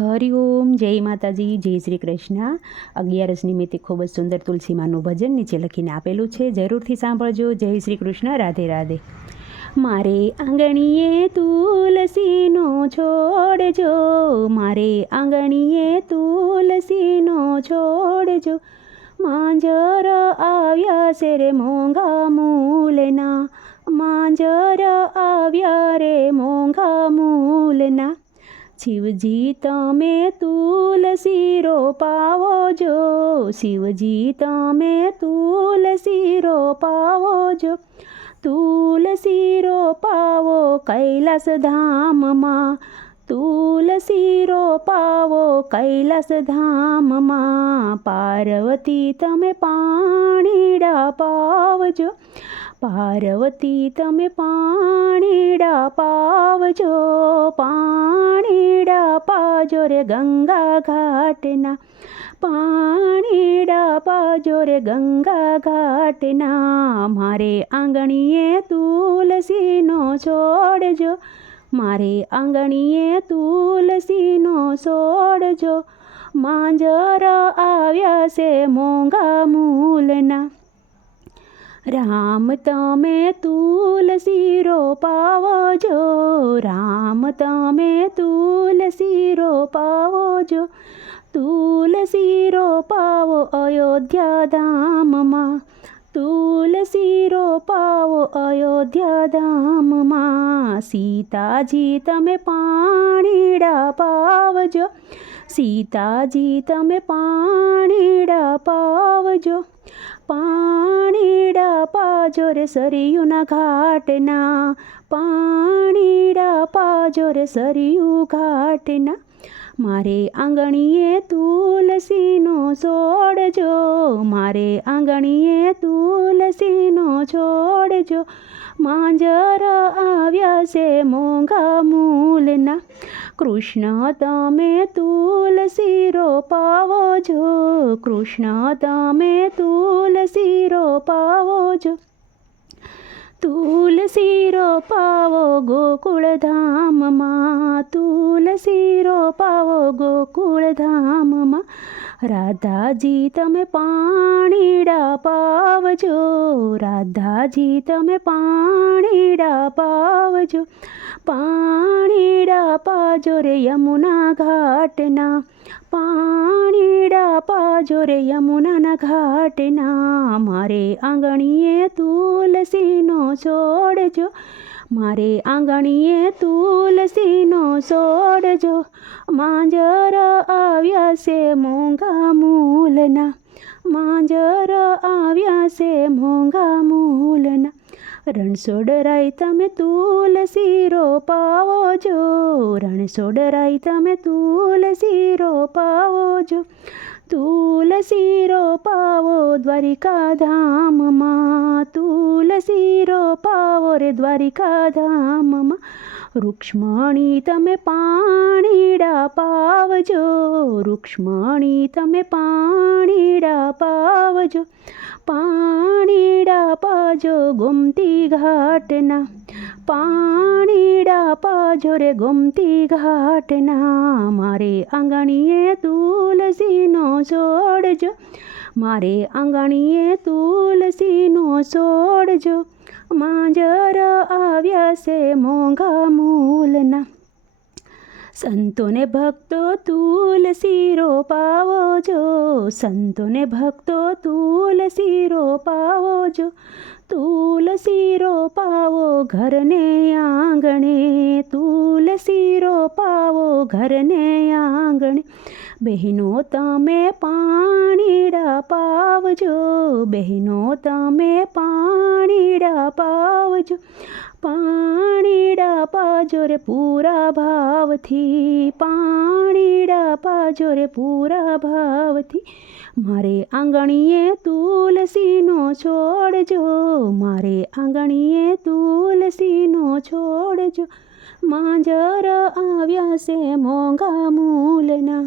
હરિઓમ, જય માતાજી, જય શ્રી કૃષ્ણ। 11 નિમિત્તે ખૂબ જ સુંદર તુલસીમાનું ભજન નીચે લખીને આપેલું છે, જરૂરથી સાંભળજો। જય શ્રી કૃષ્ણ, રાધે રાધે। મારે આંગણીએ તુલસીનો છોડ જો, મારે આંગણીએ તુલસીનો છોડ જો, માંજર આવ્યા છે રે મોંઘા મૂલના, માંજર આવ્યા રે મોંઘા મૂલના। શિવજી તમે તુલસી રોપાવો જો, શિવજી તમે તુલસી રોપાવો જો, તુલસી રોપાવો કૈલાસ ધામમાં, તુલસી રોપાવો કૈલાસ ધામમાં। પાર્વતી તમે પાણીડા પાવજો, પાર્વતી તમે પાણીડા પાવજો, પાણીડા પાજો રે ગંગા ઘાટના, પાણીડા પાજો રે ગંગા ઘાટના। મારે આંગણીએ તુલસીનો છોડ જો, મારે આંગણીએ તુલસીનો છોડ જો, માંજર આવ્યા છે મોંઘા મૂલના। રામ તમે તુલસી રોપાવો જો, રામ તમે તુલસી રોપાવો જો, તુલસી રોપાવો અયોધ્યા ધામમાં, તુલસી રોપાવો અયોધ્યા ધામમાં। સીતાજી તમે પાણીડા પાવજો, સીતાજી તમે પાણીડા પાવજો, પાણીડા પાજો રે સરયુના ઘાટના, પાણીડા પાજો રે સરયુ ઘાટના। મારે આંગણીએ તુલસીનો છોડ જો, મારે આંગણીએ તુલસીનો છોડ જો, માંજર આવ્યા છે મોંઘા મૂલના। કૃષ્ણ તમે તુલસી રોપાવો જો, કૃષ્ણ તમે તુલસી રોપાવો જો, તુલસી રોપાવો ગોકુળ ધામમાં, તુલસી રોપાવો ગોકુળ ધામમાં। રાધાજી તમે પાણીડા પાવજો, રાધાજી તમે પાણીડા પાવજો, પાણીડા પાજો રે યમુના ઘાટના, પાણીડા પાજો રે યમુનાના ઘાટના। મારે આંગણીએ તુલસીનો છોડ જો, મારે આંગણીએ તુલસીનો છોડ જો, માંજર આવ્યા છે મોંઘા મૂલના, માંજર આવ્યા છે મોંઘા મૂલના। રણછોડરાય તમે તુલસી રોપાવો જો, રણછોડરાય તમે તુલસી રોપાવો જો, તુલસી રોપાવો દ્વારિકા ધામમાં, તુલસી રોપાવો રે દ્વારિકા ધામમાં। રૂક્ષ્મણી તમે પાણીડા પાવજો, રૂક્ષ્મણી તમે પાણીડા પાવજો, પાણીડા પાજો ગોમતી ઘાટના, પાણીડા પાજો રે ગોમતી ઘાટના। મારે આંગણીએ તુલસીનો છોડ જો, મારે આંગણીએ તુલસીનો છોડ જો, માંજર આવ્યા છે મોંઘા મૂલના। સંતોને ભક્તો તુલસી રોપાવો જો, સંતોને ભક્તો તુલસી રોપાવો જો, તુલસી રોપાવો ઘરને આંગણે, તુલસી રોપાવો ઘરને આંગણે। બહેનો તમે પાણીડા પાવજો, બહેનો તમે પાણીડા પાવજો, પાણીડા પાજો રે પૂરા ભાવથી, પાણીડા પાજો રે પૂરા ભાવથી। મારે આંગણીએ તુલસીનો છોડ જો, મારે આંગણીએ તુલસીનો છોડ જો, માંજર આવ્યા છે મોંઘા મૂલના।